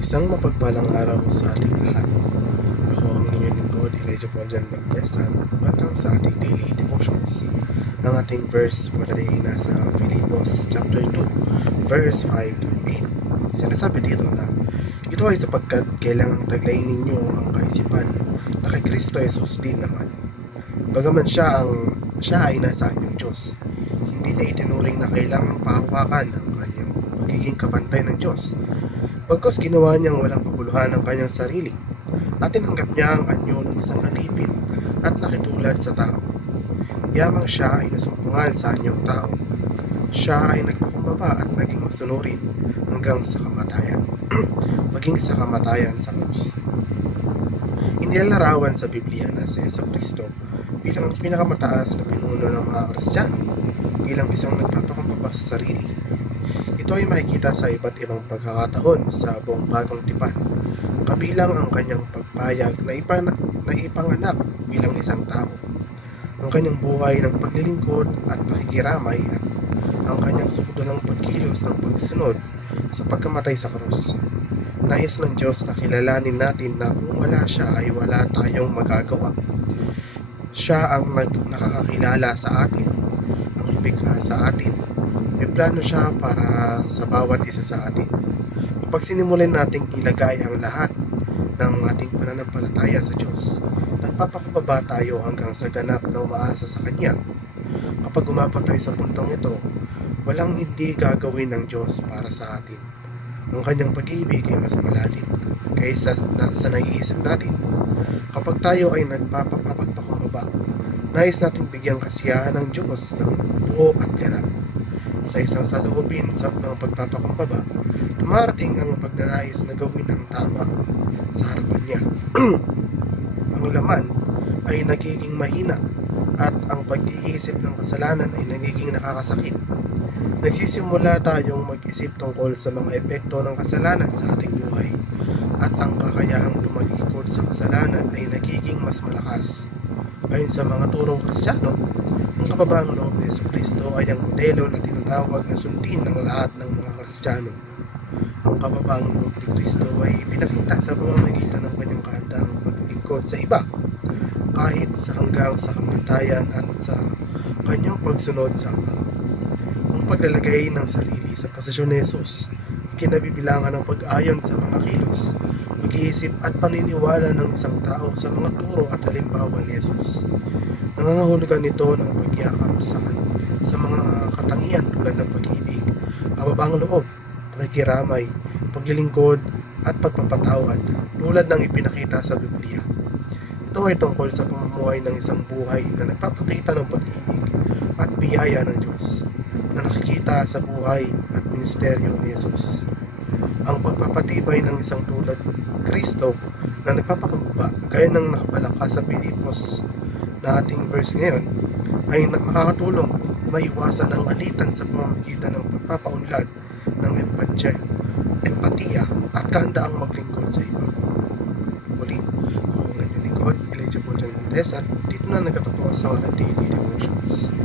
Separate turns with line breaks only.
Isang mapagpalang araw sa ating lahat. Ako ang inyong lingkod, Elijah Paul Jan Valdez at welcome sa ating daily devotions. Ang ating verse for the day nasa Filipos chapter 2, verse 5 to 8. Sinasabi dito na, ito ay sapagkat kailangang taglayin ninyo ang kaisipan na kay Kristo Jesus din naman. Bagaman siya ang siya ay nasa anyong Diyos, hindi niya itinuring na kailangang pahawakan ang kanyang pagiging kapantay ng Diyos Pagkos ginawa niyang walang kabuluhan ang kanyang sarili, at tinanggap niya ang anyo ng isang alipin at nakitulad sa tao. Yamang siya ay nasumpungan sa anyong tao. Siya ay nagpakumbaba at naging masunurin hanggang sa kamatayan. Maging sa kamatayan sa krus. Inilalarawan sa Biblia na si Yeso Kristo bilang ang pinakamataas na pinuno ng mga Kristiyano bilang isang nagpapakumbaba sa sarili ito ay makikita sa iba't ibang pagkakataon sa buong bagong tipan, kabilang ang kanyang pagpayag na, ipan na ipanganak bilang isang tao, ang kanyang buhay ng paglilingkod at pakikiramay at ang kanyang sukudulang pagkilos ng pagsunod sa pagkamatay sa krus. Nais ng Diyos na kilalanin natin na kung wala siya ay wala tayong magagawa. Siya ang nag- nakakakilala sa atin, ang lumikha sa atin, may plano siya para sa bawat isa sa atin. Kapag sinimulan nating ilagay ang lahat ng ating pananampalataya sa Diyos, nagpapakumbaba tayo hanggang sa ganap na umaasa sa Kanya. Kapag umapat tayo sa puntong ito, walang hindi gagawin ng Diyos para sa atin. Ang kanyang pag-ibig ay mas malalim kaysa na, sa naiisip natin. Kapag tayo ay nagpapapagpakumbaba, nais nating bigyan kasiyahan ng Diyos ng buo at ganap sa isang saloobin sa ng pagpapakumbaba, dumarating ang pagnanais na gawin ang tama sa harapan niya. ang laman ay nagiging mahina at ang pag-iisip ng kasalanan ay nagiging nakakasakit. Nagsisimula tayong mag-isip tungkol sa mga epekto ng kasalanan sa ating buhay at ang kakayahang tumalikod sa kasalanan ay nagiging mas malakas. Ayon sa mga turong kristyano, kababaang loob ni Yeso Kristo ay ang modelo na tinatawag na sundin ng lahat ng mga Kristiyano. Ang kababaang loob ni Kristo ay pinakita sa pamamagitan ng kanyang kahandang paglingkod sa iba, kahit sa hanggang sa kamatayan at sa kanyang pagsunod sa Ama. Ang paglalagay ng sarili sa posisyon ni Jesus, kinabibilangan ng pag-ayon sa mga kilos, pag-iisip at paniniwala ng isang tao sa mga turo at halimbawa ni Jesus. Nangangahulugan nito ng pagyakap sa, sa mga katangian tulad ng pag-ibig, kababang loob, pakikiramay, paglilingkod, at pagpapatawad tulad ng ipinakita sa Biblia. Ito ay tungkol sa pamumuhay ng isang buhay na nagpapakita ng pag-ibig at biyaya ng Diyos na nakikita sa buhay at ministeryo ni Jesus. Ang pagpapatibay ng isang tulad Kristo na nagpapakumbaba gaya ng nakapalangka sa Pilipos na ating verse ngayon ay makakatulong maiwasan ang alitan sa pamamagitan ng pagpapaunlad ng empatya, empatiya at kahandaang maglingkod sa iba. Muli, ako ang inyong lingkod, Elijah Ponjan Montes at dito na nagtatapos sa mga daily devotions.